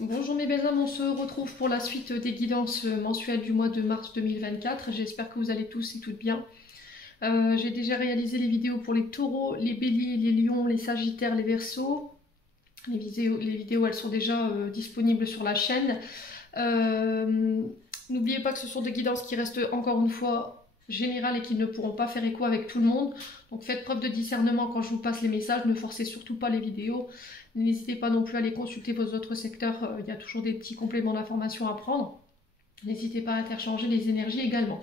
Bonjour mes belles âmes, on se retrouve pour la suite des guidances mensuelles du mois de mars 2024. J'espère que vous allez tous et toutes bien. J'ai déjà réalisé les vidéos pour les taureaux, les béliers, les lions, les sagittaires, les verseaux. Les vidéos elles sont déjà disponibles sur la chaîne. N'oubliez pas que ce sont des guidances qui restent encore une fois générales et qui ne pourront pas faire écho avec tout le monde. Donc faites preuve de discernement quand je vous passe les messages, ne forcez surtout pas les vidéos. N'hésitez pas non plus à aller consulter vos autres secteurs, il y a toujours des petits compléments d'information à prendre. N'hésitez pas à interchanger les énergies également.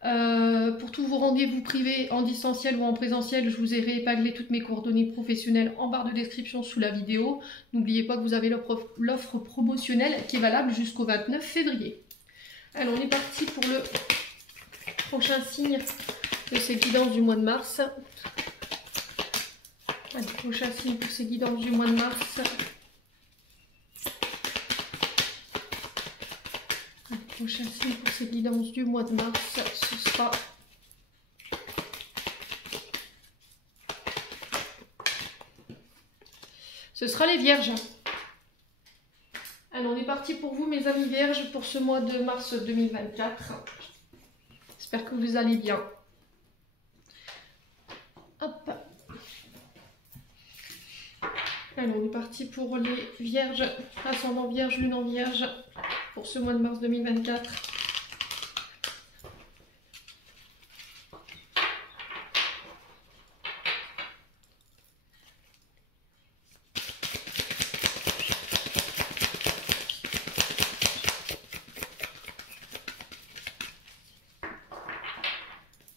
Pour tous vos rendez-vous privés en distanciel ou en présentiel, je vous ai réépaglé toutes mes coordonnées professionnelles en barre de description sous la vidéo. N'oubliez pas que vous avez l'offre promotionnelle qui est valable jusqu'au 29 février. Alors on est parti pour le prochain signe de ces guidances du mois de mars. Allez, prochain signe pour ces guidances du mois de mars. Allez, prochain signe pour ces guidances du mois de mars, ce sera les vierges. Alors on est parti pour vous mes amis vierges pour ce mois de mars 2024. J'espère que vous allez bien. Hop. Alors on est parti pour les vierges, ascendant vierge, lune en vierge, pour ce mois de mars 2024.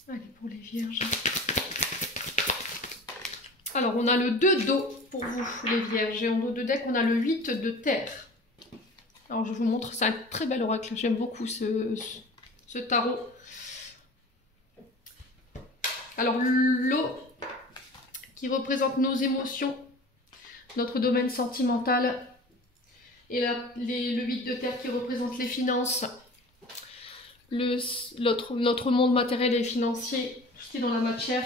Allez, pour les vierges. Alors, on a le 2 d'eau pour vous, les vierges. Et en dos de deck, on a le 8 de terre. Alors, je vous montre, c'est un très bel oracle. J'aime beaucoup ce tarot. Alors, l'eau qui représente nos émotions, notre domaine sentimental. Et le 8 de terre qui représente les finances, notre monde matériel et financier, tout ce qui est dans la matière.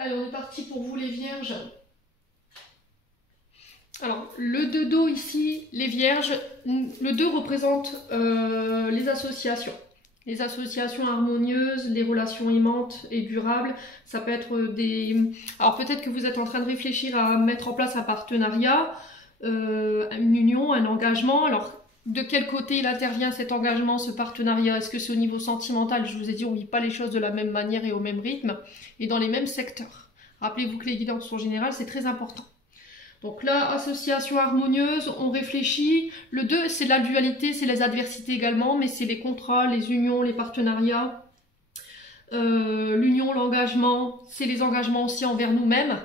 Allez, on est parti pour vous les vierges. Alors, le 2 d'eau ici, les vierges, le 2 représente les associations. Les associations harmonieuses, les relations aimantes et durables. Ça peut être des... Alors peut-être que vous êtes en train de réfléchir à mettre en place un partenariat, une union, un engagement. Alors, de quel côté il intervient cet engagement, ce partenariat? Est-ce que c'est au niveau sentimental? Je vous ai dit, on ne vit pas les choses de la même manière et au même rythme et dans les mêmes secteurs. Rappelez-vous que les guidances sont générales, c'est très important. Donc là, association harmonieuse, on réfléchit. Le 2, c'est la dualité, c'est les adversités également, mais c'est les contrats, les unions, les partenariats. L'union, l'engagement, c'est les engagements aussi envers nous-mêmes.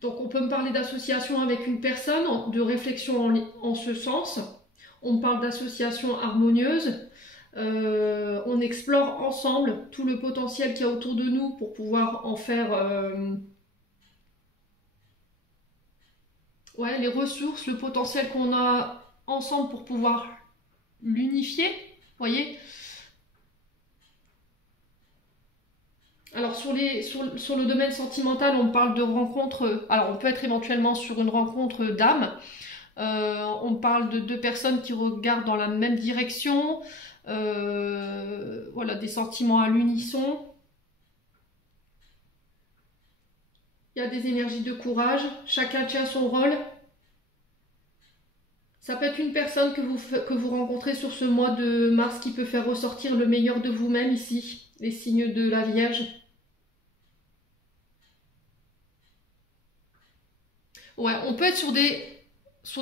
Donc on peut me parler d'association avec une personne, de réflexion en ce sens. On me parle d'association harmonieuse. On explore ensemble tout le potentiel qu'il y a autour de nous pour pouvoir en faire les ressources, le potentiel qu'on a ensemble pour pouvoir l'unifier. Voyez. Alors sur le domaine sentimental, on parle de rencontres. Alors on peut être éventuellement sur une rencontre d'âme. On parle de deux personnes qui regardent dans la même direction. Voilà, des sentiments à l'unisson. Il y a des énergies de courage. Chacun tient son rôle. Ça peut être une personne que vous rencontrez sur ce mois de mars qui peut faire ressortir le meilleur de vous-même ici. Les signes de la Vierge. Ouais, on peut être sur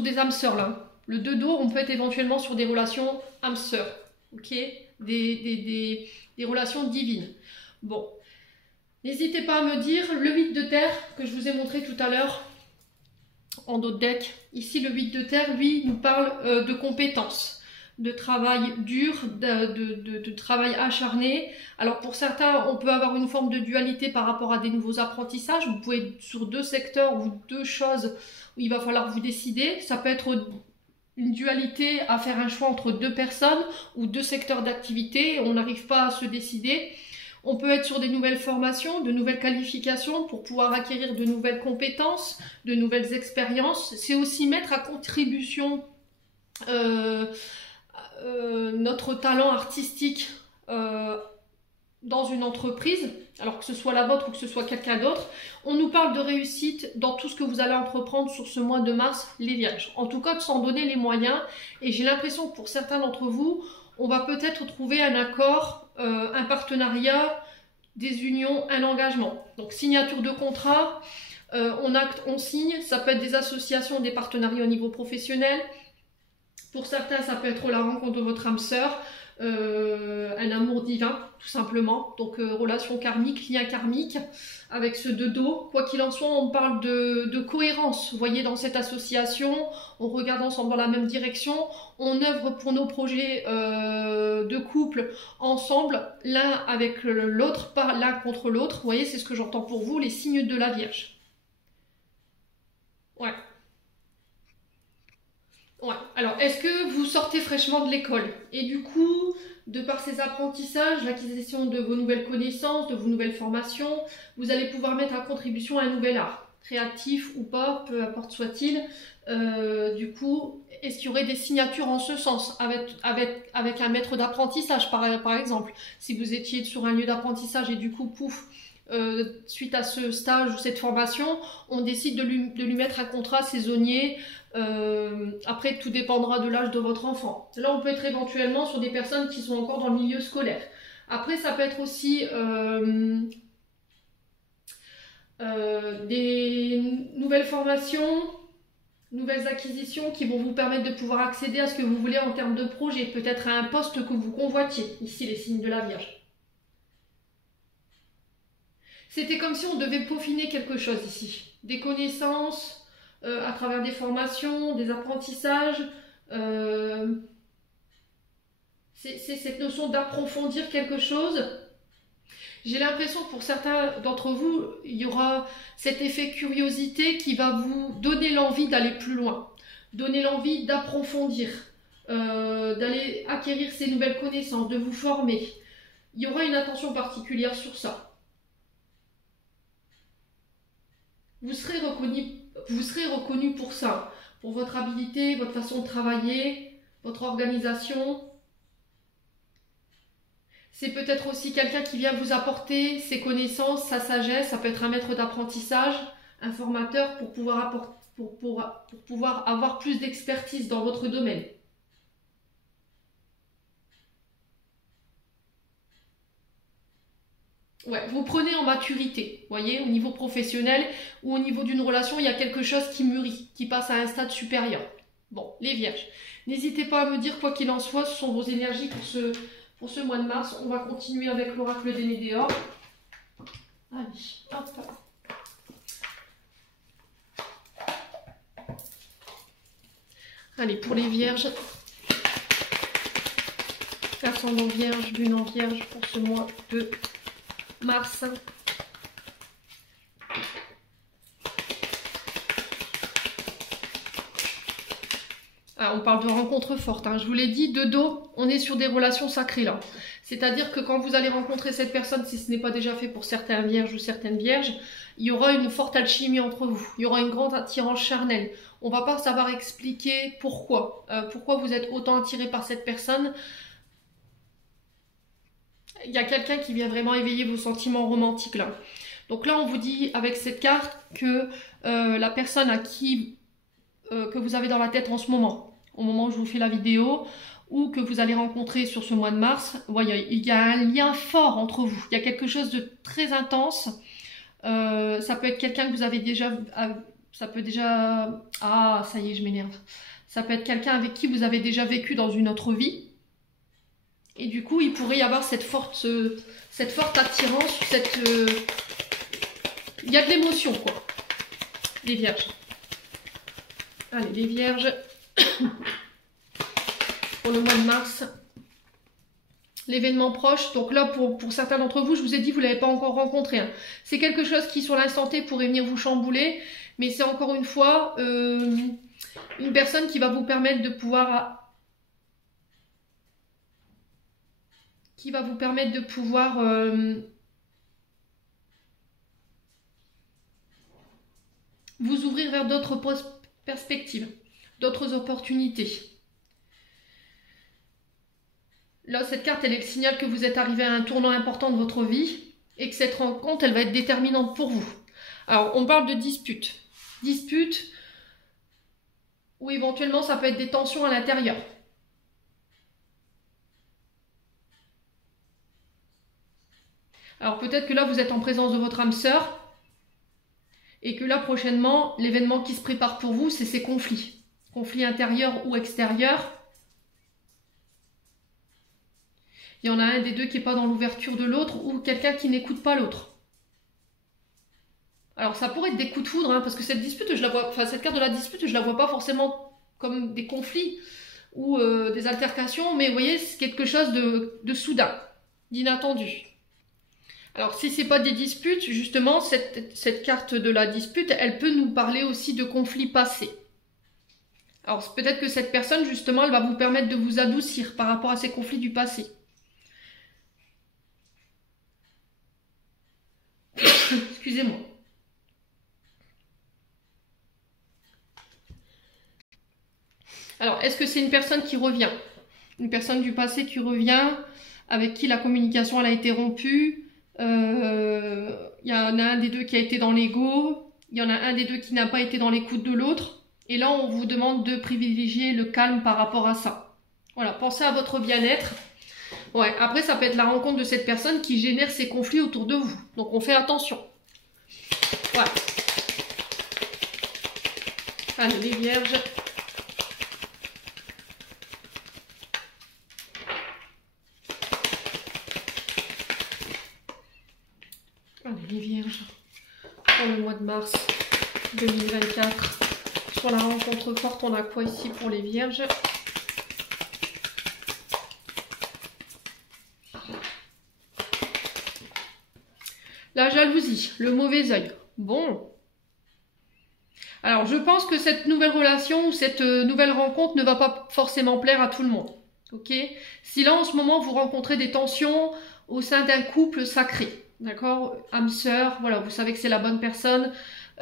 des âmes sœurs là. Le 2 d'eau, on peut être éventuellement sur des relations âmes sœurs. Ok, des relations divines. Bon. N'hésitez pas à me dire le 8 de terre que je vous ai montré tout à l'heure en dos de deck. Ici, le 8 de terre, lui, nous parle de compétences, de travail dur, de travail acharné. Alors pour certains, on peut avoir une forme de dualité par rapport à des nouveaux apprentissages. Vous pouvez être sur deux secteurs ou deux choses où il va falloir vous décider. Ça peut être une dualité à faire un choix entre deux personnes ou deux secteurs d'activité. On n'arrive pas à se décider. On peut être sur des nouvelles formations, de nouvelles qualifications pour pouvoir acquérir de nouvelles compétences, de nouvelles expériences. C'est aussi mettre à contribution notre talent artistique dans une entreprise, alors que ce soit la vôtre ou que ce soit quelqu'un d'autre. On nous parle de réussite dans tout ce que vous allez entreprendre sur ce mois de mars, les Vierges. En tout cas, de s'en donner les moyens. Et j'ai l'impression que pour certains d'entre vous, on va peut-être trouver un accord, un partenariat, des unions, un engagement. Donc, signature de contrat, on acte, on signe. Ça peut être des associations, des partenariats au niveau professionnel. Pour certains, ça peut être la rencontre de votre âme sœur. Un amour divin, tout simplement. Donc, relation karmique, lien karmique avec ce de dos. Quoi qu'il en soit, on parle de cohérence. Vous voyez, dans cette association, on regarde ensemble dans la même direction. On œuvre pour nos projets de couple ensemble, l'un avec l'autre, pas l'un contre l'autre. Vous voyez, c'est ce que j'entends pour vous, les signes de la Vierge. Ouais. Ouais. Alors, est-ce que vous sortez fraîchement de l'école? Et du coup, de par ces apprentissages, l'acquisition de vos nouvelles connaissances, de vos nouvelles formations, vous allez pouvoir mettre à contribution un nouvel art, créatif ou pas, peu importe soit-il. Du coup, est-ce qu'il y aurait des signatures en ce sens, avec un maître d'apprentissage, par exemple? Si vous étiez sur un lieu d'apprentissage et du coup, pouf, suite à ce stage ou cette formation, on décide de lui mettre un contrat saisonnier. Après, tout dépendra de l'âge de votre enfant. Là, on peut être éventuellement sur des personnes qui sont encore dans le milieu scolaire. Après, ça peut être aussi des nouvelles formations, nouvelles acquisitions qui vont vous permettre de pouvoir accéder à ce que vous voulez en termes de projet, peut-être à un poste que vous convoitiez. Ici, les signes de la Vierge. C'était comme si on devait peaufiner quelque chose ici. Des connaissances, à travers des formations, des apprentissages. C'est cette notion d'approfondir quelque chose. J'ai l'impression que pour certains d'entre vous, il y aura cet effet curiosité qui va vous donner l'envie d'aller plus loin, donner l'envie d'approfondir, d'aller acquérir ces nouvelles connaissances, de vous former. Il y aura une attention particulière sur ça. Vous serez reconnu pour ça, pour votre habilité, votre façon de travailler, votre organisation. C'est peut-être aussi quelqu'un qui vient vous apporter ses connaissances, sa sagesse. Ça peut être un maître d'apprentissage, un formateur pour pouvoir avoir plus d'expertise dans votre domaine. Ouais, vous prenez en maturité, voyez, au niveau professionnel ou au niveau d'une relation, il y a quelque chose qui mûrit, qui passe à un stade supérieur. Bon, les Vierges, n'hésitez pas à me dire, quoi qu'il en soit, ce sont vos énergies pour ce mois de mars. On va continuer avec l'oracle des Médéors. Allez, hop. Allez, pour les Vierges, ascendant Vierge, lune en Vierge pour ce mois de mars. Ah, on parle de rencontres fortes, hein. Je vous l'ai dit, de dos, on est sur des relations sacrées là. C'est-à-dire que quand vous allez rencontrer cette personne, si ce n'est pas déjà fait pour certains vierges ou certaines vierges, il y aura une forte alchimie entre vous. Il y aura une grande attirance charnelle. On va pas savoir expliquer pourquoi. Pourquoi vous êtes autant attiré par cette personne. Il y a quelqu'un qui vient vraiment éveiller vos sentiments romantiques là. Donc là, on vous dit avec cette carte que la personne à qui que vous avez dans la tête en ce moment, au moment où je vous fais la vidéo, ou que vous allez rencontrer sur ce mois de mars, voyez, il y a un lien fort entre vous. Il y a quelque chose de très intense. Ça peut être quelqu'un que vous avez déjà... ça peut déjà... Ah, ça y est, je m'énerve. Ça peut être quelqu'un avec qui vous avez déjà vécu dans une autre vie. Et du coup, il pourrait y avoir cette forte attirance, il y a de l'émotion, quoi. Les Vierges. Allez, les Vierges, pour le mois de mars, l'événement proche. Donc là, pour certains d'entre vous, je vous ai dit, vous ne l'avez pas encore rencontré. Hein. C'est quelque chose qui, sur l'instant T, pourrait venir vous chambouler. Mais c'est encore une fois une personne qui va vous permettre de pouvoir... vous ouvrir vers d'autres perspectives, d'autres opportunités. Là, cette carte, elle est le signal que vous êtes arrivé à un tournant important de votre vie et que cette rencontre, elle va être déterminante pour vous. Alors, on parle de dispute. Dispute, ou éventuellement, ça peut être des tensions à l'intérieur. Alors, peut-être que là, vous êtes en présence de votre âme sœur et que là, prochainement, l'événement qui se prépare pour vous, c'est ces conflits. Conflits intérieurs ou extérieurs. Il y en a un des deux qui n'est pas dans l'ouverture de l'autre ou quelqu'un qui n'écoute pas l'autre. Alors ça pourrait être des coups de foudre, hein, parce que cette dispute, je la vois, enfin cette carte de la dispute, je la vois pas forcément comme des conflits ou des altercations, mais vous voyez, c'est quelque chose de soudain, d'inattendu. Alors si c'est pas des disputes, justement, cette carte de la dispute, elle peut nous parler aussi de conflits passés. Alors peut-être que cette personne, justement, elle va vous permettre de vous adoucir par rapport à ces conflits du passé. Excusez-moi. Alors, est-ce que c'est une personne qui revient? Une personne du passé qui revient, avec qui la communication elle a été rompue. Il y en a un des deux qui a été dans l'ego. Il y en a un des deux qui n'a pas été dans l'écoute de l'autre. Et là, on vous demande de privilégier le calme par rapport à ça. Voilà, pensez à votre bien-être. Ouais, après, ça peut être la rencontre de cette personne qui génère ces conflits autour de vous. Donc, on fait attention. Voilà. Allez, les vierges. Allez, les vierges. Pour le mois de mars 2024. Sur la rencontre forte, on a quoi ici pour les vierges? La jalousie, le mauvais œil. Bon. Alors, je pense que cette nouvelle relation ou cette nouvelle rencontre ne va pas forcément plaire à tout le monde. Ok? Si là, en ce moment, vous rencontrez des tensions au sein d'un couple sacré, d'accord? Âme sœur, voilà, vous savez que c'est la bonne personne.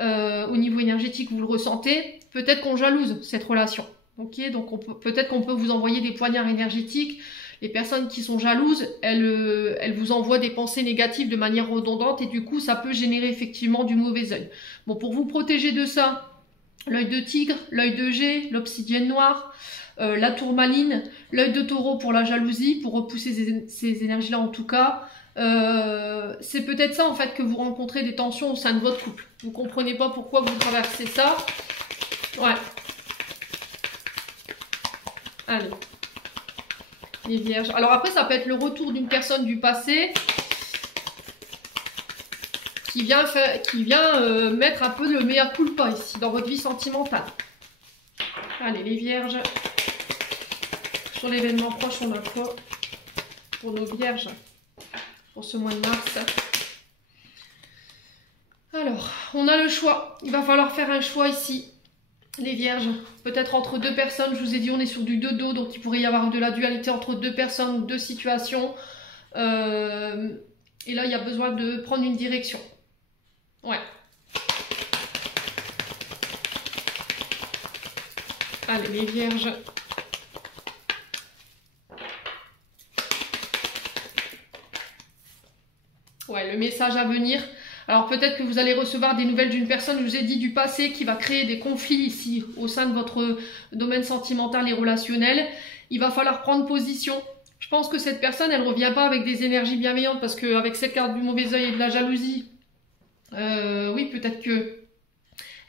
Au niveau énergétique, vous le ressentez. Peut-être qu'on jalouse cette relation. Ok? Donc, peut-être qu'on peut vous envoyer des poignards énergétiques. Les personnes qui sont jalouses, elles vous envoient des pensées négatives de manière redondante et du coup, ça peut générer effectivement du mauvais œil. Bon, pour vous protéger de ça, l'œil de tigre, l'œil de G, l'obsidienne noire, la tourmaline, l'œil de taureau pour la jalousie, pour repousser ces énergies-là en tout cas. C'est peut-être ça en fait que vous rencontrez des tensions au sein de votre couple. Vous ne comprenez pas pourquoi vous traversez ça. Ouais. Allez. Les vierges. Alors après, ça peut être le retour d'une personne du passé qui vient mettre un peu le mea culpa ici dans votre vie sentimentale. Allez, les vierges. Sur l'événement proche, on a quoi pour nos vierges pour ce mois de mars? Alors, on a le choix. Il va falloir faire un choix ici. Les vierges, peut-être entre deux personnes, je vous ai dit on est sur du 2-2, donc il pourrait y avoir de la dualité entre deux personnes ou deux situations. Et là, il y a besoin de prendre une direction. Ouais. Allez, les vierges. Ouais, le message à venir. Alors peut-être que vous allez recevoir des nouvelles d'une personne, je vous ai dit, du passé qui va créer des conflits ici au sein de votre domaine sentimental et relationnel. Il va falloir prendre position. Je pense que cette personne, elle ne revient pas avec des énergies bienveillantes parce qu'avec cette carte du mauvais œil et de la jalousie, oui, peut-être que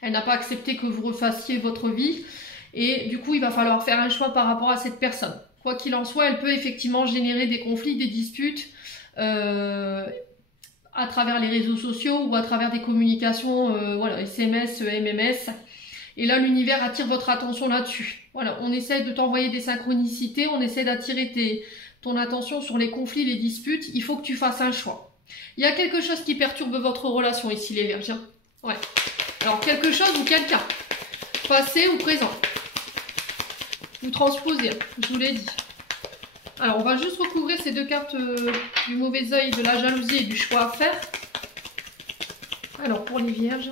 elle n'a pas accepté que vous refassiez votre vie. Et du coup, il va falloir faire un choix par rapport à cette personne. Quoi qu'il en soit, elle peut effectivement générer des conflits, des disputes. À travers les réseaux sociaux ou à travers des communications voilà, SMS, MMS. Et là, l'univers attire votre attention là-dessus. Voilà, on essaie de t'envoyer des synchronicités, on essaie d'attirer ton attention sur les conflits, les disputes. Il faut que tu fasses un choix. Il y a quelque chose qui perturbe votre relation ici, les vierges. Ouais. Alors, quelque chose ou quelqu'un. Passé ou présent. Vous transposez, je vous l'ai dit. Alors, on va juste recouvrir ces deux cartes du mauvais œil, de la jalousie et du choix à faire. Alors, pour les vierges.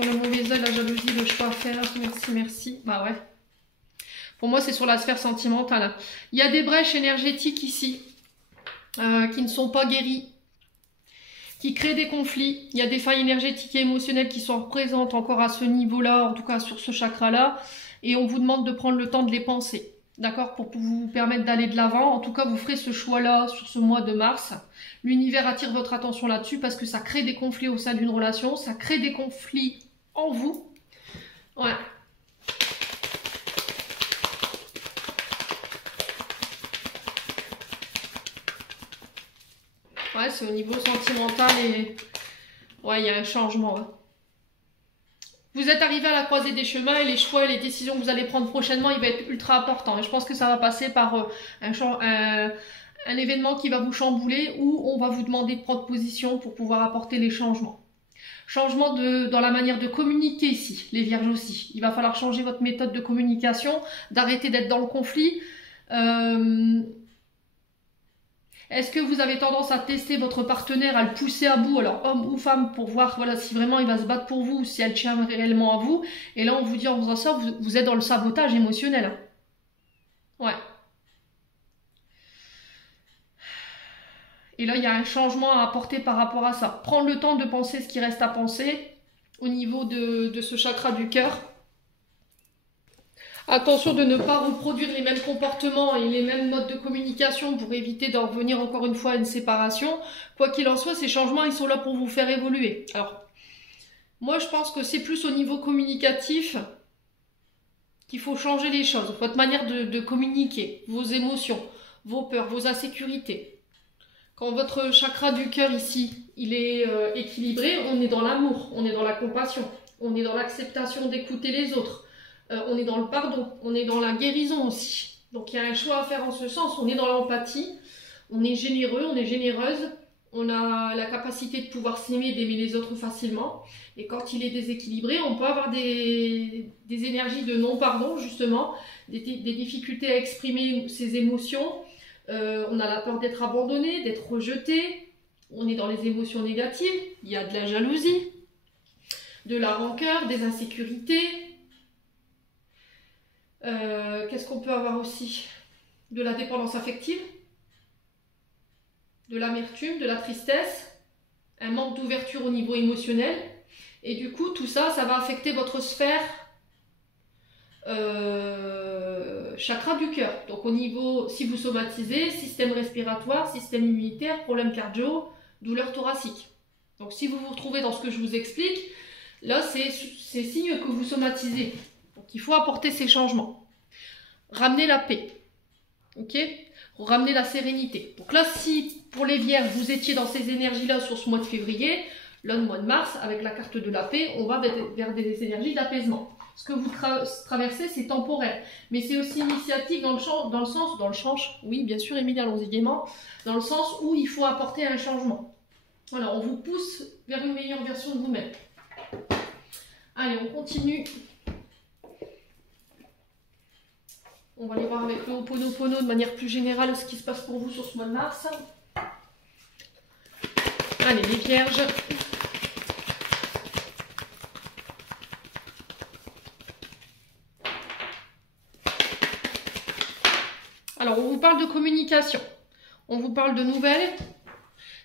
Sur le mauvais œil, la jalousie, le choix à faire. Merci, merci. Bah ouais. Pour moi, c'est sur la sphère sentimentale. Il y a des brèches énergétiques ici qui ne sont pas guéries, qui créent des conflits. Il y a des failles énergétiques et émotionnelles qui sont présentes encore à ce niveau-là, en tout cas sur ce chakra-là. Et on vous demande de prendre le temps de les penser. D'accord, pour vous permettre d'aller de l'avant. En tout cas, vous ferez ce choix-là sur ce mois de mars. L'univers attire votre attention là-dessus parce que ça crée des conflits au sein d'une relation. Ça crée des conflits en vous. Ouais. Ouais, c'est au niveau sentimental et... Ouais, il y a un changement. Hein. Vous êtes arrivé à la croisée des chemins et les choix et les décisions que vous allez prendre prochainement, il va être ultra important. Et je pense que ça va passer par un événement qui va vous chambouler où on va vous demander de prendre position pour pouvoir apporter les changements. Changement dans la manière de communiquer ici, les vierges aussi. Il va falloir changer votre méthode de communication, d'arrêter d'être dans le conflit. Est-ce que vous avez tendance à tester votre partenaire, à le pousser à bout, alors homme ou femme, pour voir voilà, si vraiment il va se battre pour vous, si elle tient réellement à vous. Et là, on vous dit en faisant ça, vous êtes dans le sabotage émotionnel. Ouais. Et là, il y a un changement à apporter par rapport à ça. Prendre le temps de penser ce qui reste à penser au niveau de ce chakra du cœur. Attention de ne pas reproduire les mêmes comportements et les mêmes modes de communication pour éviter d'en revenir encore une fois à une séparation. Quoi qu'il en soit, ces changements, ils sont là pour vous faire évoluer. Alors, moi, je pense que c'est plus au niveau communicatif qu'il faut changer les choses. Votre manière de communiquer, vos émotions, vos peurs, vos insécurités. Quand votre chakra du cœur ici, il est équilibré, on est dans l'amour, on est dans la compassion, on est dans l'acceptation d'écouter les autres. On est dans le pardon, on est dans la guérison aussi. Donc il y a un choix à faire en ce sens, on est dans l'empathie, on est généreux, on est généreuse, on a la capacité de pouvoir s'aimer, d'aimer les autres facilement. Et quand il est déséquilibré, on peut avoir des énergies de non-pardon justement, des difficultés à exprimer ses émotions. On a la peur d'être abandonné, d'être rejeté, on est dans les émotions négatives, il y a de la jalousie, de la rancœur, des insécurités. Qu'est-ce qu'on peut avoir aussi? De la dépendance affective, de l'amertume, de la tristesse, un manque d'ouverture au niveau émotionnel. Et du coup, tout ça, ça va affecter votre sphère chakra du cœur. Donc au niveau, si vous somatisez, système respiratoire, système immunitaire, problème cardio, douleur thoracique. Donc si vous vous retrouvez dans ce que je vous explique, là c'est signe que vous somatisez. Donc il faut apporter ces changements. Ramener la paix. Ok? Ramener la sérénité. Donc là, si pour les vierges, vous étiez dans ces énergies-là sur ce mois de février, là, le mois de mars, avec la carte de la paix, on va vers des énergies d'apaisement. Ce que vous traversez, c'est temporaire. Mais c'est aussi initiatique dans le sens, oui, bien sûr, Émilie, allons-y gaiement, dans le sens où il faut apporter un changement. Voilà, on vous pousse vers une meilleure version de vous-même. Allez, on continue. On va aller voir avec le Ho'oponopono de manière plus générale ce qui se passe pour vous sur ce mois de mars. Allez, les vierges. Alors, on vous parle de communication. On vous parle de nouvelles.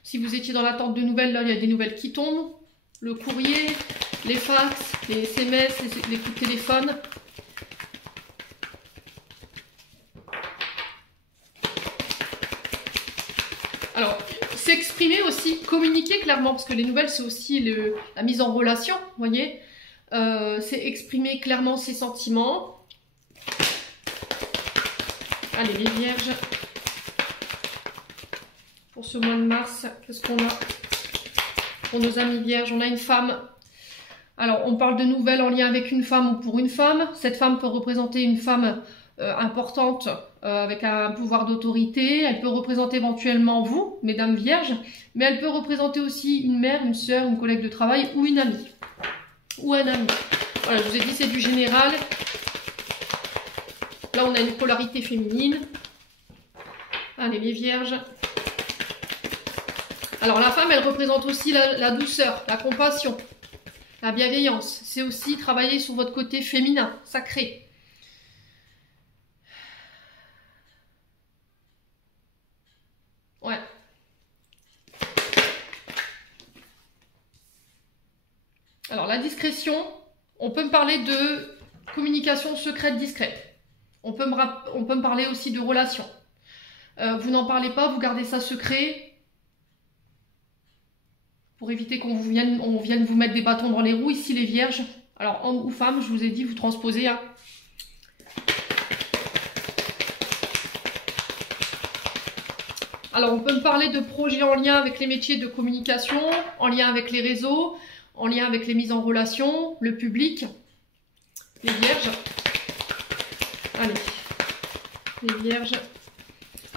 Si vous étiez dans l'attente de nouvelles, là, il y a des nouvelles qui tombent. Le courrier, les fax, les SMS, les coups de téléphone. Alors, s'exprimer aussi, communiquer clairement, parce que les nouvelles, c'est aussi la mise en relation, vous voyez. C'est exprimer clairement ses sentiments. Allez, les vierges. Pour ce mois de mars, qu'est-ce qu'on a? Pour nos amis vierges, on a une femme. Alors, on parle de nouvelles en lien avec une femme ou pour une femme. Cette femme peut représenter une femme importante avec un pouvoir d'autorité. Elle peut représenter éventuellement vous, mesdames vierges, mais elle peut représenter aussi une mère, une sœur, une collègue de travail ou une amie. Ou un ami. Voilà, je vous ai dit, c'est du général. Là, on a une polarité féminine. Allez, les vierges. Alors, la femme, elle représente aussi la douceur, la compassion, La bienveillance, c'est aussi travailler sur votre côté féminin, sacré. Ouais. Alors la discrétion, on peut me parler de communication secrète discrète. On peut me parler aussi de relations. Vous n'en parlez pas, vous gardez ça secret pour éviter qu'on vienne vous mettre des bâtons dans les roues. Ici les vierges, alors homme ou femme, je vous ai dit, vous transposez. Hein. Alors on peut me parler de projets en lien avec les métiers de communication, en lien avec les réseaux, en lien avec les mises en relation, le public, les vierges. Allez, les vierges.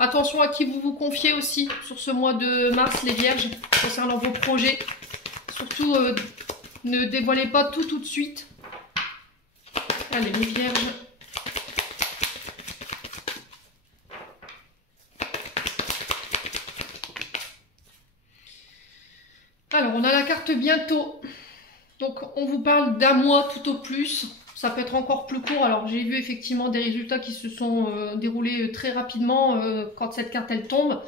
Attention à qui vous vous confiez aussi sur ce mois de mars, les vierges, concernant vos projets. Surtout, ne dévoilez pas tout de suite. Allez, les vierges. Alors, on a la carte bientôt. Donc, on vous parle d'un mois tout au plus. Ça peut être encore plus court. Alors, j'ai vu effectivement des résultats qui se sont déroulés très rapidement quand cette carte, elle tombe.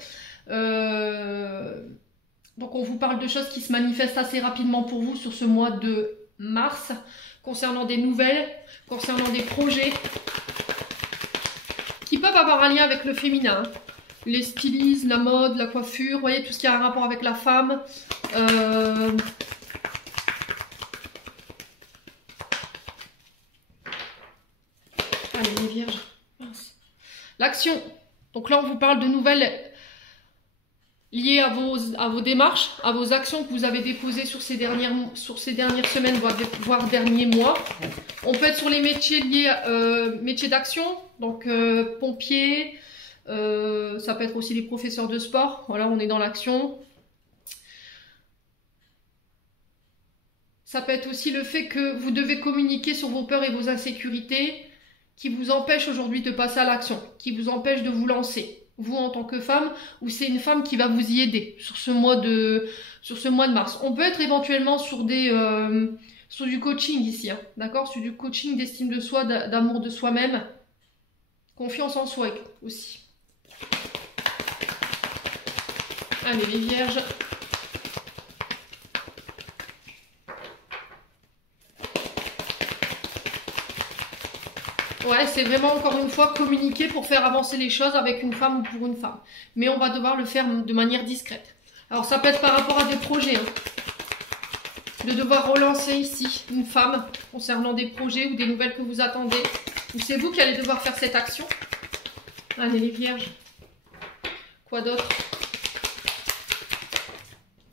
Donc, on vous parle de choses qui se manifestent assez rapidement pour vous sur ce mois de mars, concernant des nouvelles, concernant des projets qui peuvent avoir un lien avec le féminin. Les stylistes, la mode, la coiffure, vous voyez, tout ce qui a un rapport avec la femme. Allez, les vierges. L'action. Donc là, on vous parle de nouvelles liées à vos démarches, à vos actions que vous avez déposées sur ces dernières semaines, voire derniers mois. On peut être sur les métiers liés, métiers d'action, donc pompiers, ça peut être aussi les professeurs de sport. Voilà, on est dans l'action. Ça peut être aussi le fait que vous devez communiquer sur vos peurs et vos insécurités qui vous empêchent aujourd'hui de passer à l'action, qui vous empêchent de vous lancer. Vous en tant que femme, ou c'est une femme qui va vous y aider sur ce mois de mars. On peut être éventuellement sur du coaching ici, hein, d'accord, sur du coaching d'estime de soi, d'amour de soi-même, confiance en soi aussi. Allez les vierges. Ouais, c'est vraiment encore une fois communiquer pour faire avancer les choses avec une femme ou pour une femme. Mais on va devoir le faire de manière discrète. Alors ça peut être par rapport à des projets. Hein. De devoir relancer ici une femme concernant des projets ou des nouvelles que vous attendez. Ou c'est vous qui allez devoir faire cette action. Allez les vierges. Quoi d'autre?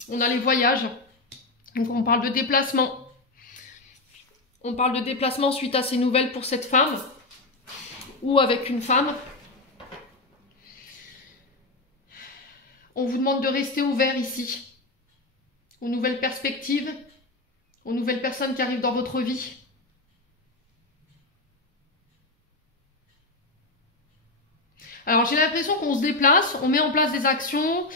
On a les voyages. Donc on parle de déplacement. On parle de déplacement suite à ces nouvelles pour cette femme. Ou avec une femme. On vous demande de rester ouvert ici. Aux nouvelles perspectives. Aux nouvelles personnes qui arrivent dans votre vie. Alors j'ai l'impression qu'on se déplace, on met en place des actions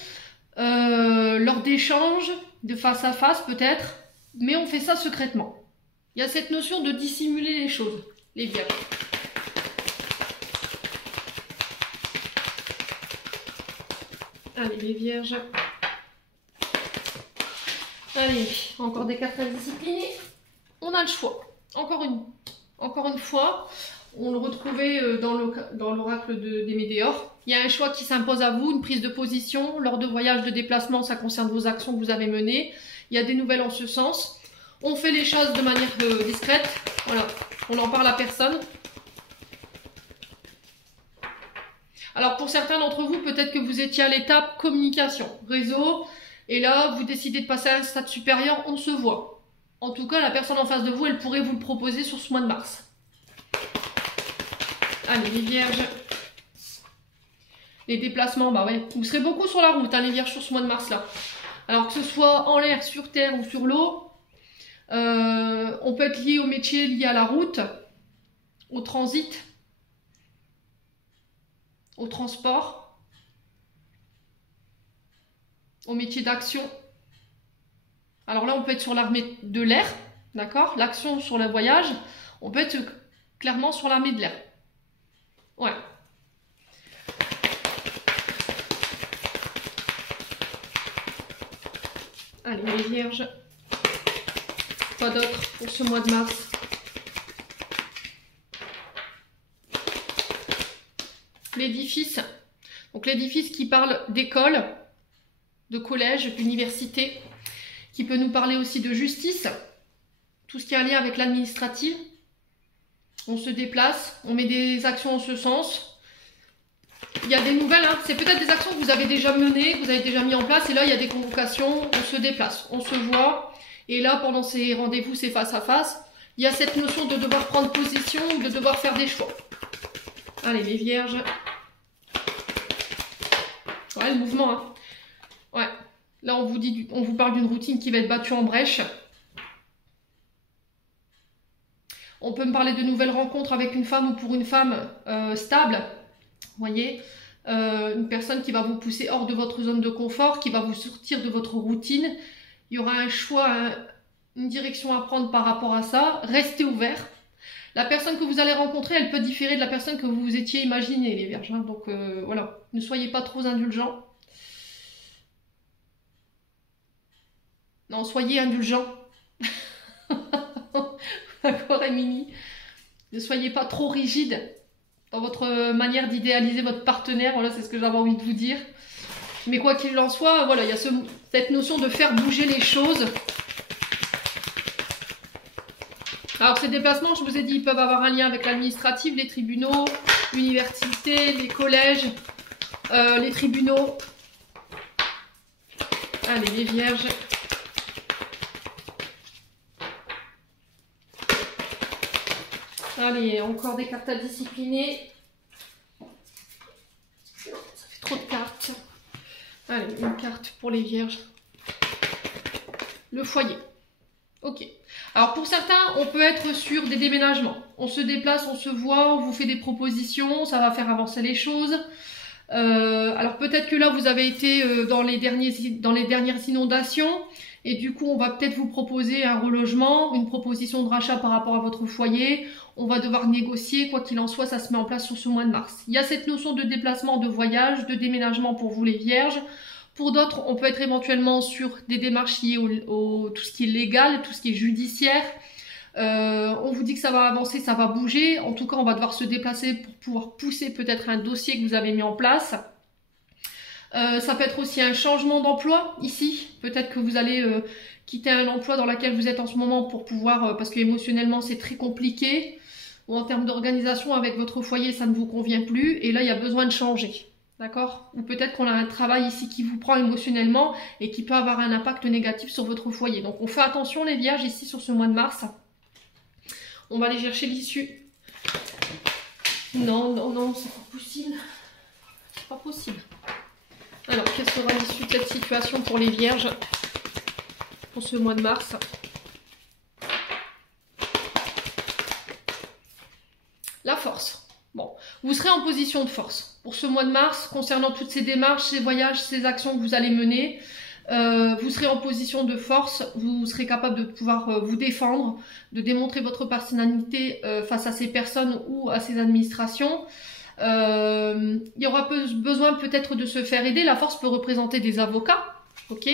lors d'échanges, de face à face peut-être, mais on fait ça secrètement. Il y a cette notion de dissimuler les choses, les vierges. Allez les vierges. Allez, encore des cartes à discipliner. On a le choix. Encore une fois, on le retrouvait dans l'oracle des Médéors. Il y a un choix qui s'impose à vous, une prise de position. Lors de voyages, de déplacements, ça concerne vos actions que vous avez menées. Il y a des nouvelles en ce sens. On fait les choses de manière discrète. Voilà, on n'en parle à personne. Alors pour certains d'entre vous, peut-être que vous étiez à l'étape communication, réseau. Et là, vous décidez de passer à un stade supérieur, on se voit. En tout cas, la personne en face de vous, elle pourrait vous le proposer sur ce mois de mars. Allez, les vierges. Les déplacements, bah ouais. Vous serez beaucoup sur la route, hein, les vierges, sur ce mois de mars-là. Alors que ce soit en l'air, sur terre ou sur l'eau, on peut être lié au métier lié à la route, au transit, au transport, au métier d'action. Alors là, on peut être sur l'armée de l'air, D'accord? L'action sur le voyage, on peut être clairement sur l'armée de l'air. Ouais. Allez, les vierges. Quoi d'autre pour ce mois de mars? L'édifice. Donc l'édifice qui parle d'école, de collège, d'université, qui peut nous parler aussi de justice, tout ce qui a un lien avec l'administratif. On se déplace, on met des actions en ce sens. Il y a des nouvelles, hein. C'est peut-être des actions que vous avez déjà menées, que vous avez déjà mis en place, et là il y a des convocations, on se déplace, on se voit, et là pendant ces rendez-vous, ces face à face, il y a cette notion de devoir prendre position, de devoir faire des choix. Allez les vierges. Ouais, le mouvement, hein. Ouais. Là, on vous parle d'une routine qui va être battue en brèche. On peut me parler de nouvelles rencontres avec une femme ou pour une femme stable. Vous voyez, une personne qui va vous pousser hors de votre zone de confort, qui va vous sortir de votre routine. Il y aura un choix, une direction à prendre par rapport à ça. Restez ouvert. La personne que vous allez rencontrer, elle peut différer de la personne que vous vous étiez imaginé, les vierges. Hein. Donc voilà, ne soyez pas trop indulgents. Non, soyez indulgents. D'accord, Émilie? Ne soyez pas trop rigide dans votre manière d'idéaliser votre partenaire. Voilà, c'est ce que j'avais envie de vous dire. Mais quoi qu'il en soit, voilà, il y a cette notion de faire bouger les choses. Alors, ces déplacements, je vous ai dit, ils peuvent avoir un lien avec l'administratif, les tribunaux, l'université, les collèges, les tribunaux. Allez, les vierges. Allez, encore des cartes à discipliner. Ça fait trop de cartes. Allez, une carte pour les vierges. Le foyer. Ok. Alors pour certains, on peut être sur des déménagements. On se déplace, on se voit, on vous fait des propositions, ça va faire avancer les choses. Alors peut-être que là, vous avez été dans les dernières inondations. Et du coup, on va peut-être vous proposer un relogement, une proposition de rachat par rapport à votre foyer. On va devoir négocier, quoi qu'il en soit, ça se met en place sur ce mois de mars. Il y a cette notion de déplacement, de voyage, de déménagement pour vous les vierges. Pour d'autres, on peut être éventuellement sur des démarches liées au tout ce qui est légal, tout ce qui est judiciaire. On vous dit que ça va avancer, ça va bouger. En tout cas, on va devoir se déplacer pour pouvoir pousser peut-être un dossier que vous avez mis en place. Ça peut être aussi un changement d'emploi ici. Peut-être que vous allez quitter un emploi dans lequel vous êtes en ce moment pour pouvoir, parce que émotionnellement c'est très compliqué, ou en termes d'organisation avec votre foyer ça ne vous convient plus, et là il y a besoin de changer. D'accord? Ou peut-être qu'on a un travail ici qui vous prend émotionnellement et qui peut avoir un impact négatif sur votre foyer. Donc on fait attention les vierges ici sur ce mois de mars. On va aller chercher l'issue. Non, non, non, c'est pas possible. C'est pas possible. Alors, quelle sera l'issue de cette situation pour les vierges pour ce mois de mars? La force. Bon, vous serez en position de force pour ce mois de mars concernant toutes ces démarches, ces voyages, ces actions que vous allez mener. Vous serez en position de force, vous serez capable de pouvoir vous défendre, de démontrer votre personnalité face à ces personnes ou à ces administrations. Il y aura besoin peut-être de se faire aider. La force peut représenter des avocats, ok?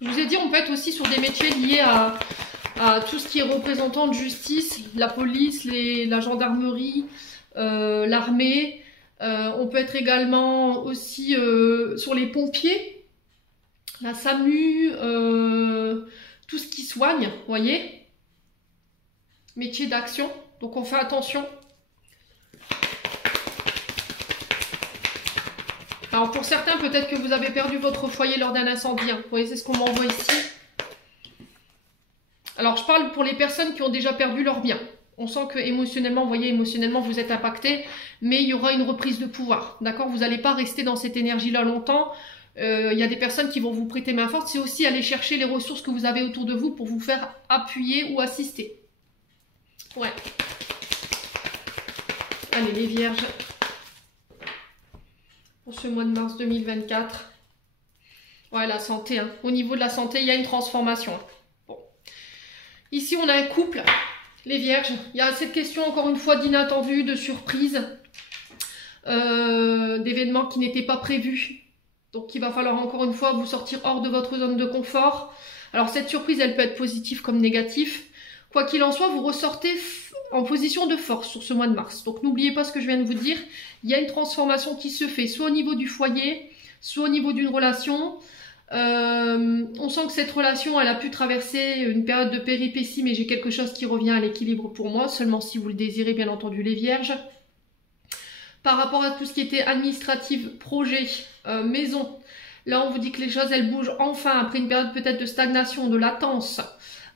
Je vous ai dit, on peut être aussi sur des métiers liés à tout ce qui est représentant de justice, la police, la gendarmerie, l'armée. On peut être également aussi sur les pompiers, la SAMU, tout ce qui soigne, vous voyez? Métier d'action, donc on fait attention. Alors pour certains, peut-être que vous avez perdu votre foyer lors d'un incendie. Hein. Vous voyez, c'est ce qu'on m'envoie ici. Alors je parle pour les personnes qui ont déjà perdu leurs biens. On sent que émotionnellement, vous voyez, émotionnellement vous êtes impacté, mais il y aura une reprise de pouvoir. D'accord? Vous n'allez pas rester dans cette énergie-là longtemps. Il y a des personnes qui vont vous prêter main forte. C'est aussi aller chercher les ressources que vous avez autour de vous pour vous faire appuyer ou assister. Ouais. Allez, les vierges. Pour ce mois de mars 2024. Ouais, la santé, hein. Au niveau de la santé, il y a une transformation. Bon. Ici, on a un couple, les vierges. Il y a cette question, encore une fois, d'inattendu, de surprise, d'événements qui n'étaient pas prévus. Donc, il va falloir, encore une fois, vous sortir hors de votre zone de confort. Alors, cette surprise, elle peut être positive comme négative. Quoi qu'il en soit, vous ressortez en position de force sur ce mois de mars. Donc, n'oubliez pas ce que je viens de vous dire. Il y a une transformation qui se fait, soit au niveau du foyer, soit au niveau d'une relation. On sent que cette relation, elle a pu traverser une période de péripéties, mais j'ai quelque chose qui revient à l'équilibre pour moi, seulement si vous le désirez, bien entendu, les vierges. Par rapport à tout ce qui était administratif, projet, maison, là on vous dit que les choses, elles bougent enfin, après une période peut-être de stagnation, de latence.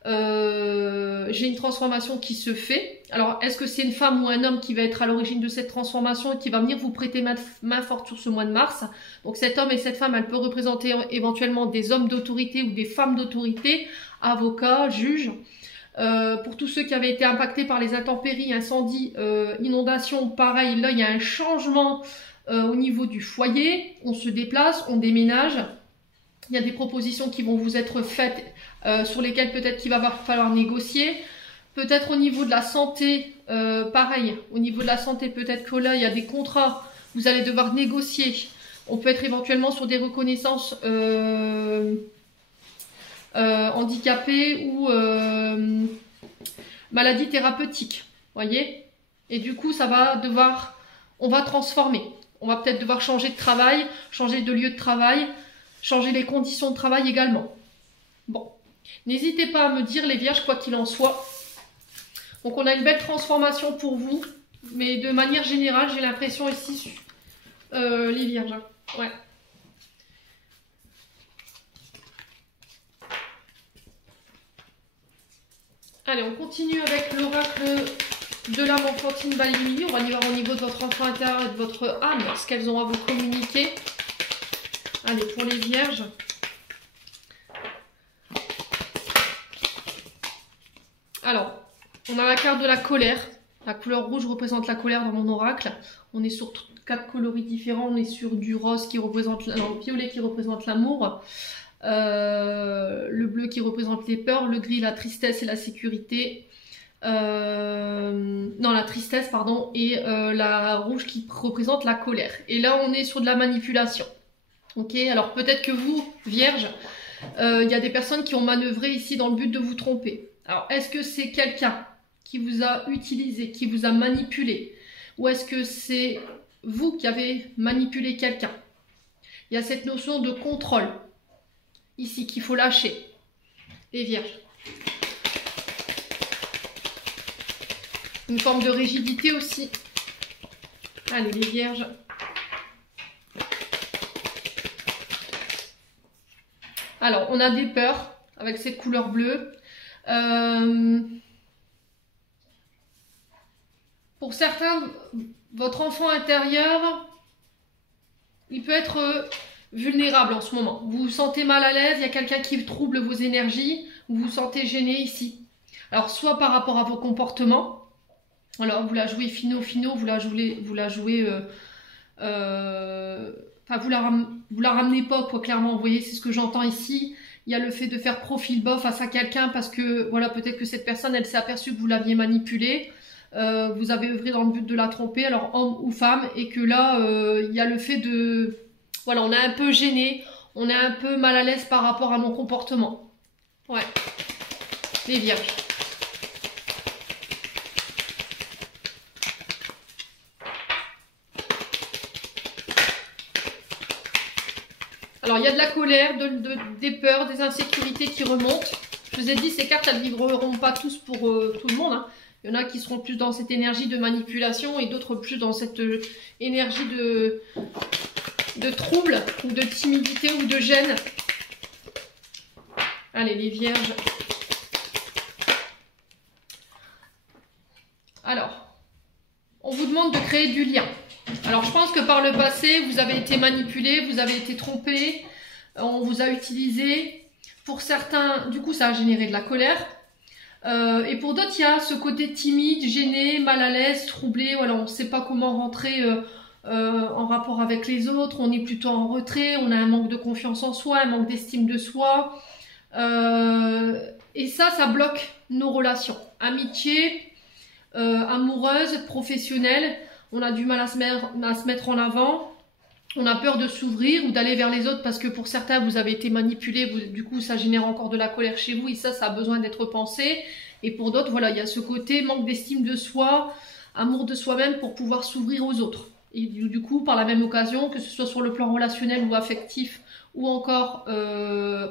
J'ai une transformation qui se fait. Alors, est-ce que c'est une femme ou un homme qui va être à l'origine de cette transformation et qui va venir vous prêter main forte sur ce mois de mars? Donc, cet homme et cette femme, elle peut représenter éventuellement des hommes d'autorité ou des femmes d'autorité, avocats, juges. Pour tous ceux qui avaient été impactés par les intempéries, incendies, inondations, pareil, là, il y a un changement au niveau du foyer. On se déplace, on déménage. Il y a des propositions qui vont vous être faites, sur lesquelles peut-être qu'il va falloir négocier. Peut-être au niveau de la santé, pareil, au niveau de la santé, peut-être que là, il y a des contrats, vous allez devoir négocier. On peut être éventuellement sur des reconnaissances handicapées ou maladies thérapeutiques, voyez. Et du coup, on va transformer. On va peut-être devoir changer de travail, changer de lieu de travail, changer les conditions de travail également. Bon, n'hésitez pas à me dire les vierges, quoi qu'il en soit. Donc on a une belle transformation pour vous, mais de manière générale, j'ai l'impression ici, les vierges, hein. Ouais. Allez, on continue avec l'oracle de l'âme enfantine Bali. On va y voir au niveau de votre enfant intérieur et de votre âme, ce qu'elles ont à vous communiquer. Allez, pour les vierges. Alors, on a la carte de la colère. La couleur rouge représente la colère dans mon oracle. On est sur 4 coloris différents. On est sur du rose qui représente, le violet qui représente l'amour. Le bleu qui représente les peurs. Le gris, la tristesse et la sécurité. Non, la tristesse, pardon. Et la rouge qui représente la colère. Et là, on est sur de la manipulation. Ok, alors peut-être que vous, vierges, il y a des personnes qui ont manœuvré ici dans le but de vous tromper. Alors, est-ce que c'est quelqu'un qui vous a utilisé, qui vous a manipulé? Ou est-ce que c'est vous qui avez manipulé quelqu'un? Il y a cette notion de contrôle, ici, qu'il faut lâcher. Les vierges. Une forme de rigidité aussi. Allez, les vierges. Alors, on a des peurs avec cette couleur bleue. Pour certains, votre enfant intérieur, il peut être vulnérable en ce moment. Vous vous sentez mal à l'aise, il y a quelqu'un qui trouble vos énergies, vous vous sentez gêné ici. Alors, soit par rapport à vos comportements, alors vous la jouez fino, vous la jouez enfin, vous la ramenez pas, quoi, clairement, vous voyez, c'est ce que j'entends ici. Il y a le fait de faire profil bas face à quelqu'un parce que, voilà, peut-être que cette personne, elle s'est aperçue que vous l'aviez manipulée. Vous avez œuvré dans le but de la tromper, alors homme ou femme, et que là, il y a le fait de... Voilà, on est un peu gêné, on est un peu mal à l'aise par rapport à mon comportement. Ouais, les vierges. Alors, il y a de la colère, des peurs, des insécurités qui remontent. Je vous ai dit, ces cartes, elles ne vivront pas tous pour tout le monde, hein. Il y en a qui seront plus dans cette énergie de manipulation et d'autres plus dans cette énergie de trouble ou de timidité ou de gêne. Allez, les vierges. Alors, on vous demande de créer du lien. Alors, je pense que par le passé, vous avez été manipulé, vous avez été trompé, on vous a utilisé. Pour certains, du coup, ça a généré de la colère. Et pour d'autres, il y a ce côté timide, gêné, mal à l'aise, troublé. Voilà, on ne sait pas comment rentrer en rapport avec les autres, on est plutôt en retrait, on a un manque de confiance en soi, un manque d'estime de soi. Et ça bloque nos relations. Amitié, amoureuse, professionnelle, on a du mal à se mettre en avant. On a peur de s'ouvrir ou d'aller vers les autres parce que pour certains, vous avez été manipulé, du coup, ça génère encore de la colère chez vous et ça a besoin d'être pensé. Et pour d'autres, voilà, il y a ce côté manque d'estime de soi, amour de soi-même pour pouvoir s'ouvrir aux autres. Et du coup, par la même occasion, que ce soit sur le plan relationnel ou affectif ou encore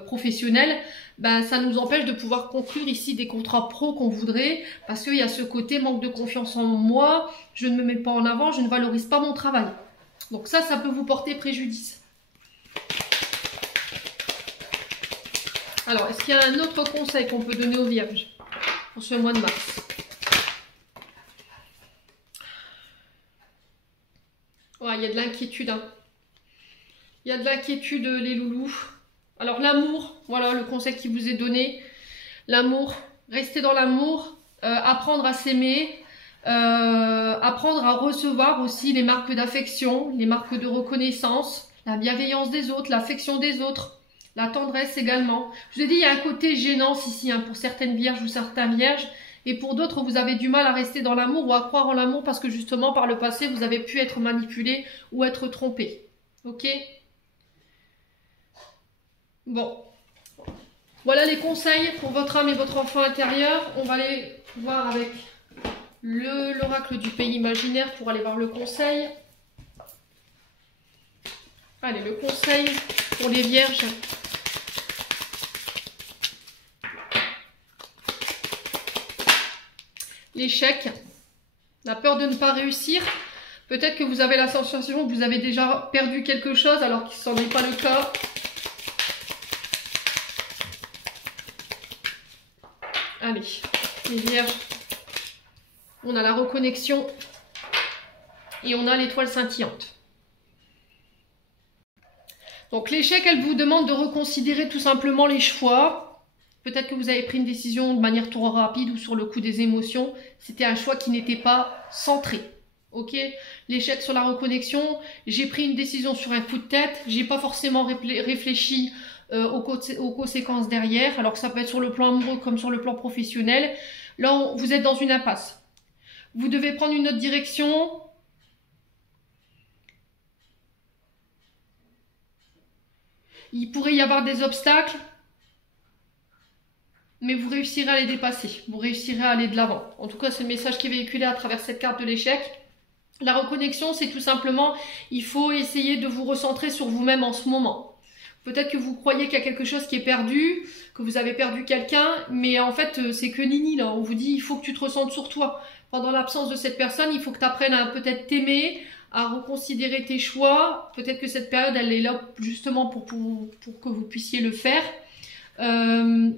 professionnel, ben, ça nous empêche de pouvoir conclure ici des contrats pro qu'on voudrait parce qu'il y a ce côté manque de confiance en moi, je ne me mets pas en avant, je ne valorise pas mon travail. Donc ça peut vous porter préjudice. Alors, est-ce qu'il y a un autre conseil qu'on peut donner aux vierges pour ce mois de mars? Ouais, il y a de l'inquiétude. Hein. Il y a de l'inquiétude, les loulous. Alors, l'amour, voilà le conseil qui vous est donné. L'amour, restez dans l'amour, apprendre à s'aimer. Apprendre à recevoir aussi les marques d'affection, les marques de reconnaissance, la bienveillance des autres, l'affection des autres, la tendresse également. Je vous ai dit, il y a un côté gênant ici hein, pour certaines vierges ou certains vierges, et pour d'autres, vous avez du mal à rester dans l'amour ou à croire en l'amour parce que justement, par le passé, vous avez pu être manipulé ou être trompé. Ok? Bon. Voilà les conseils pour votre âme et votre enfant intérieur. On va aller voir avec l'oracle du pays imaginaire pour aller voir le conseil. Allez, le conseil pour les vierges. L'échec, la peur de ne pas réussir. Peut-être que vous avez la sensation que vous avez déjà perdu quelque chose alors que ce n'en est pas le cas. Allez, les vierges. On a la reconnexion et on a l'étoile scintillante. Donc l'échec, elle vous demande de reconsidérer tout simplement les choix. Peut-être que vous avez pris une décision de manière trop rapide ou sur le coup des émotions. C'était un choix qui n'était pas centré. Ok, l'échec sur la reconnexion, j'ai pris une décision sur un coup de tête, j'ai pas forcément réfléchi aux conséquences derrière, alors que ça peut être sur le plan amoureux comme sur le plan professionnel. Là, vous êtes dans une impasse. Vous devez prendre une autre direction. Il pourrait y avoir des obstacles, mais vous réussirez à les dépasser. Vous réussirez à aller de l'avant. En tout cas, c'est le message qui est véhiculé à travers cette carte de l'échec. La reconnexion, c'est tout simplement, il faut essayer de vous recentrer sur vous-même en ce moment. Peut-être que vous croyez qu'il y a quelque chose qui est perdu, que vous avez perdu quelqu'un, mais en fait, c'est que nini, là. On vous dit, il faut que tu te ressentes sur toi. Pendant l'absence de cette personne, il faut que tu apprennes à peut-être t'aimer, à reconsidérer tes choix. Peut-être que cette période, elle est là justement pour que vous puissiez le faire. Ouais,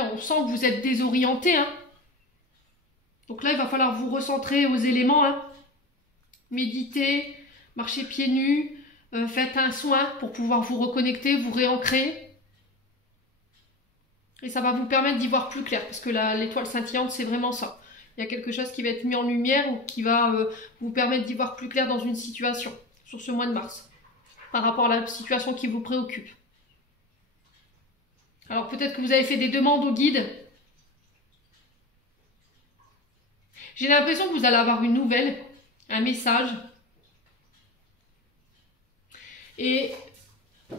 on sent que vous êtes désorienté. Hein. Donc là, il va falloir vous recentrer aux éléments. Hein. Méditer, marcher pieds nus, faites un soin pour pouvoir vous reconnecter, vous réancrer. Et ça va vous permettre d'y voir plus clair, parce que l'étoile scintillante, c'est vraiment ça. Il y a quelque chose qui va être mis en lumière ou qui va vous permettre d'y voir plus clair dans une situation, sur ce mois de mars, par rapport à la situation qui vous préoccupe. Alors peut-être que vous avez fait des demandes au guide. J'ai l'impression que vous allez avoir une nouvelle, un message. Et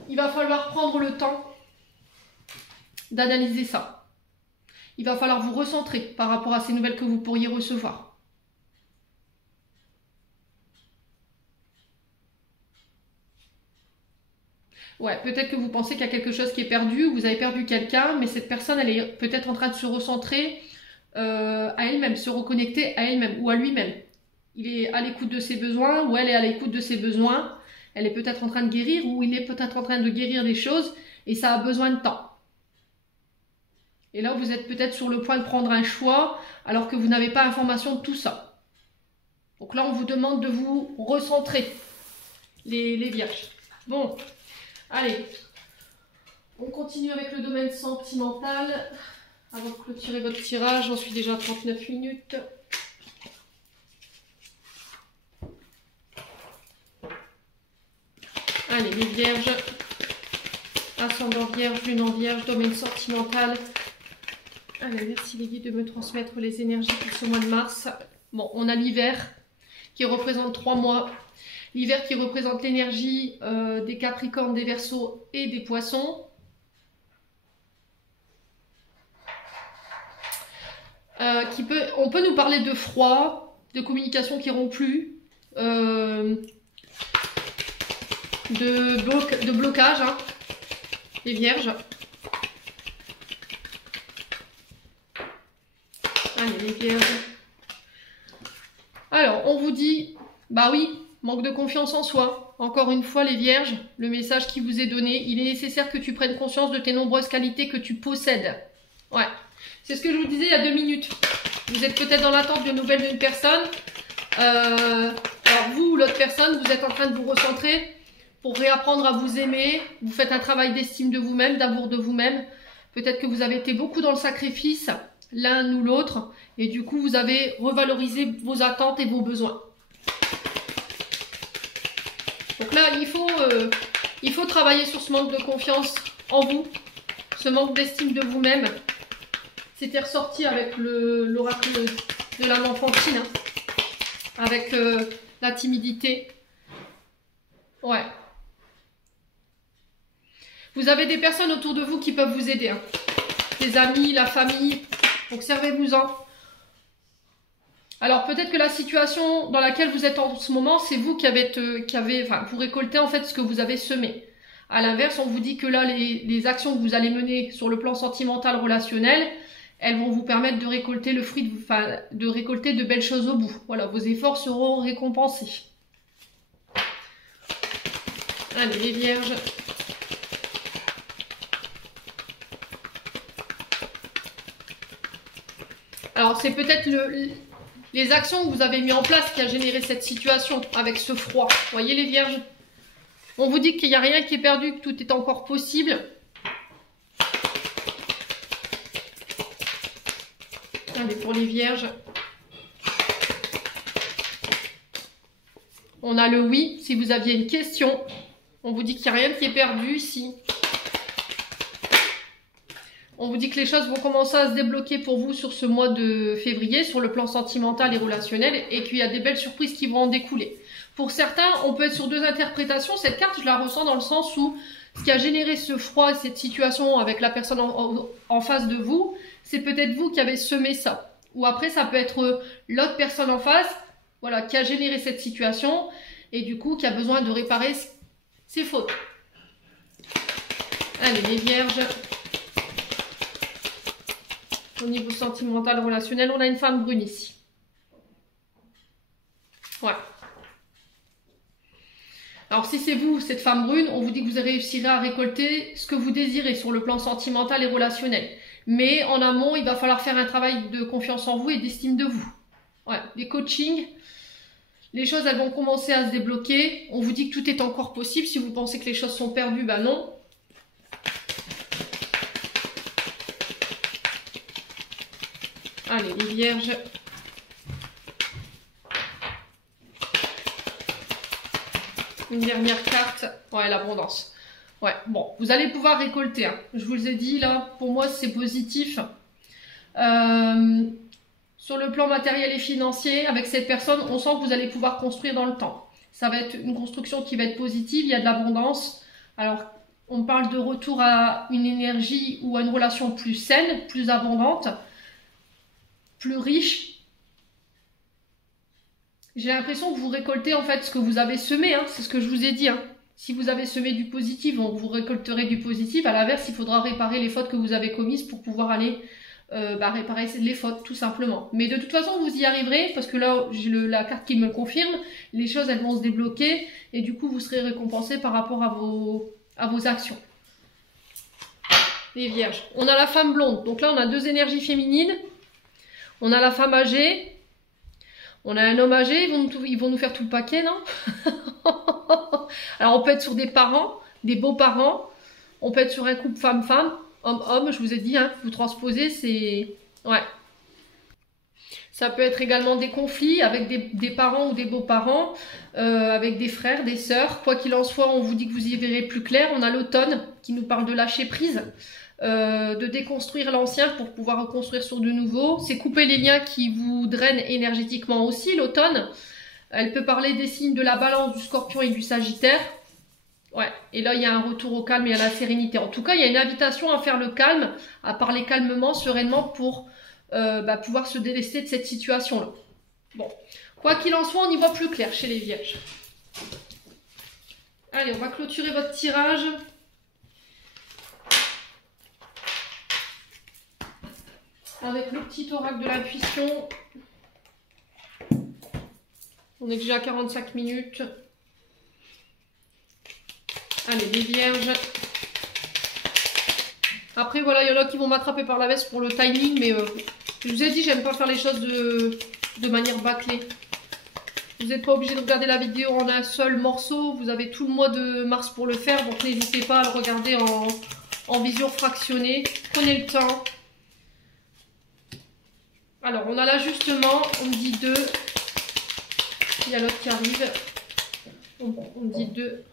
il va falloir prendre le temps d'analyser ça. Il va falloir vous recentrer par rapport à ces nouvelles que vous pourriez recevoir. Ouais, peut-être que vous pensez qu'il y a quelque chose qui est perdu, vous avez perdu quelqu'un, mais cette personne, elle est peut-être en train de se recentrer à elle-même, se reconnecter à elle-même ou à lui-même. Il est à l'écoute de ses besoins ou elle est à l'écoute de ses besoins. Elle est peut-être en train de guérir ou il est peut-être en train de guérir des choses et ça a besoin de temps. Et là, vous êtes peut-être sur le point de prendre un choix alors que vous n'avez pas information de tout ça. Donc là, on vous demande de vous recentrer, les vierges. Bon, allez, on continue avec le domaine sentimental. Avant de clôturer votre tirage, j'en suis déjà à 39 minutes. Allez, les vierges. Ascendant vierge, lune en vierge, domaine sentimental. Allez, merci les guides de me transmettre les énergies pour ce mois de mars. Bon, on a l'hiver qui représente 3 mois. L'hiver qui représente l'énergie des Capricornes, des Verseaux et des Poissons. On peut nous parler de froid, de communication qui rompt plus, de blocage, hein, les vierges. Allez, les vierges. Alors, on vous dit, bah oui, manque de confiance en soi. Encore une fois, les vierges, le message qui vous est donné, il est nécessaire que tu prennes conscience de tes nombreuses qualités que tu possèdes. Ouais, c'est ce que je vous disais il y a 2 minutes. Vous êtes peut-être dans l'attente de nouvelles d'une personne. Alors vous ou l'autre personne, vous êtes en train de vous recentrer pour réapprendre à vous aimer. Vous faites un travail d'estime de vous-même, d'amour de vous-même. Peut-être que vous avez été beaucoup dans le sacrifice, l'un ou l'autre. Et du coup, vous avez revalorisé vos attentes et vos besoins. Donc là, il faut travailler sur ce manque de confiance en vous, ce manque d'estime de vous-même. C'était ressorti avec l'oracle de l'âme enfantine, hein, avec la timidité. Ouais. Vous avez des personnes autour de vous qui peuvent vous aider, hein. Des amis, la famille, donc servez-vous-en. Alors peut-être que la situation dans laquelle vous êtes en ce moment, c'est vous qui avez, vous récoltez en fait ce que vous avez semé. À l'inverse, on vous dit que là, les actions que vous allez mener sur le plan sentimental, relationnel, elles vont vous permettre de récolter le fruit, de récolter de belles choses au bout. Voilà, vos efforts seront récompensés. Allez, les vierges. Alors, c'est peut-être les actions que vous avez mis en place qui a généré cette situation avec ce froid. Vous voyez les vierges? On vous dit qu'il n'y a rien qui est perdu, que tout est encore possible. Allez, pour les vierges. On a le oui, si vous aviez une question. On vous dit qu'il n'y a rien qui est perdu ici. On vous dit que les choses vont commencer à se débloquer pour vous sur ce mois de février, sur le plan sentimental et relationnel, et qu'il y a des belles surprises qui vont en découler. Pour certains, on peut être sur 2 interprétations. Cette carte, je la ressens dans le sens où ce qui a généré ce froid et cette situation avec la personne en face de vous, c'est peut-être vous qui avez semé ça. Ou après, ça peut être l'autre personne en face, voilà, qui a généré cette situation et du coup, qui a besoin de réparer ses fautes. Allez, les vierges. Au niveau sentimental, relationnel, on a une femme brune ici. Ouais. Alors si c'est vous, cette femme brune, on vous dit que vous réussirez à récolter ce que vous désirez sur le plan sentimental et relationnel. Mais en amont, il va falloir faire un travail de confiance en vous et d'estime de vous. Ouais, les coachings, les choses elles vont commencer à se débloquer. On vous dit que tout est encore possible. Si vous pensez que les choses sont perdues, ben non. Allez, les vierges. Une dernière carte. Ouais, l'abondance. Ouais, bon, vous allez pouvoir récolter. Hein. Je vous ai dit, là, pour moi, c'est positif. Sur le plan matériel et financier, avec cette personne, on sent que vous allez pouvoir construire dans le temps. Ça va être une construction qui va être positive. Il y a de l'abondance. Alors, on parle de retour à une énergie ou à une relation plus saine, plus abondante, plus riche. J'ai l'impression que vous récoltez en fait ce que vous avez semé, hein, c'est ce que je vous ai dit. Hein. Si vous avez semé du positif, vous récolterez du positif. À l'inverse, il faudra réparer les fautes que vous avez commises pour pouvoir aller réparer les fautes, tout simplement. Mais de toute façon, vous y arriverez, parce que là, j'ai la carte qui me le confirme. Les choses, elles vont se débloquer, et du coup, vous serez récompensé par rapport à vos actions. Les vierges. On a la femme blonde. Donc là, on a 2 énergies féminines. On a la femme âgée. On a un homme âgé, ils vont nous faire tout le paquet, non? Alors on peut être sur des parents, des beaux-parents. On peut être sur un couple femme-femme, homme-homme, je vous ai dit, hein, vous transposez, c'est... Ouais. Ça peut être également des conflits avec des parents ou des beaux-parents, avec des frères, des sœurs. Quoi qu'il en soit, on vous dit que vous y verrez plus clair. On a l'automne qui nous parle de lâcher prise, de déconstruire l'ancien pour pouvoir reconstruire sur de nouveau. C'est couper les liens qui vous drainent énergétiquement aussi, l'automne. Elle peut parler des signes de la balance, du scorpion et du sagittaire. Ouais, et là, il y a un retour au calme et à la sérénité. En tout cas, il y a une invitation à faire le calme, à parler calmement, sereinement pour pouvoir se délester de cette situation-là. Bon, quoi qu'il en soit, on y voit plus clair chez les Vierges. Allez, on va clôturer votre tirage. Avec le petit oracle de l'intuition. On est déjà à 45 minutes. Allez, les Vierges. Après, voilà, il y en a qui vont m'attraper par la veste pour le timing, mais je vous ai dit, j'aime pas faire les choses de manière bâclée. Vous n'êtes pas obligé de regarder la vidéo en un seul morceau. Vous avez tout le mois de mars pour le faire, donc n'hésitez pas à le regarder en vision fractionnée. Prenez le temps. Alors, on a l'ajustement, on me dit 2. Il y a l'autre qui arrive. On me dit 2.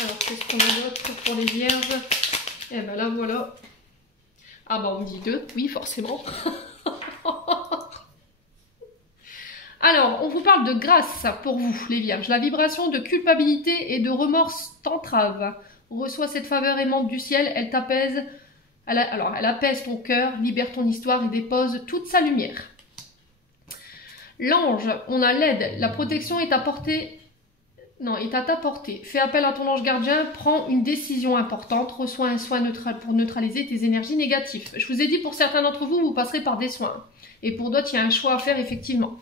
Alors, qu'est-ce qu'on a d'autre pour les Vierges? Et ben là, voilà. Ah bah, on me dit 2, oui, forcément. Alors, on vous parle de grâce pour vous, les Vierges. La vibration de culpabilité et de remords t'entrave. Reçois cette faveur aimante du ciel, elle t'apaise. Elle apaise ton cœur, libère ton histoire et dépose toute sa lumière. L'ange, on a l'aide, la protection est à portée. Non, est à ta portée. Fais appel à ton ange gardien, prends une décision importante, reçois un soin pour neutraliser tes énergies négatives. Je vous ai dit, pour certains d'entre vous, vous passerez par des soins. Et pour d'autres, il y a un choix à faire, effectivement.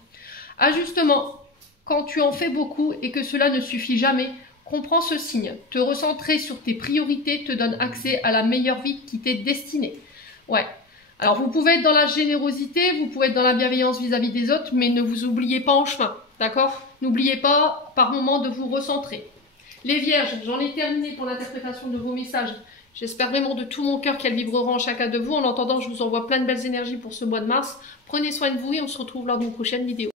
Ajustement, quand tu en fais beaucoup et que cela ne suffit jamais, comprends ce signe. Te recentrer sur tes priorités te donne accès à la meilleure vie qui t'est destinée. Ouais. Alors, vous pouvez être dans la générosité, vous pouvez être dans la bienveillance vis-à-vis des autres, mais ne vous oubliez pas en chemin. D'accord? N'oubliez pas par moment de vous recentrer. Les Vierges, j'en ai terminé pour l'interprétation de vos messages. J'espère vraiment de tout mon cœur qu'elles vibreront en chacun de vous. En attendant, je vous envoie plein de belles énergies pour ce mois de mars. Prenez soin de vous et on se retrouve lors d'une prochaine vidéo.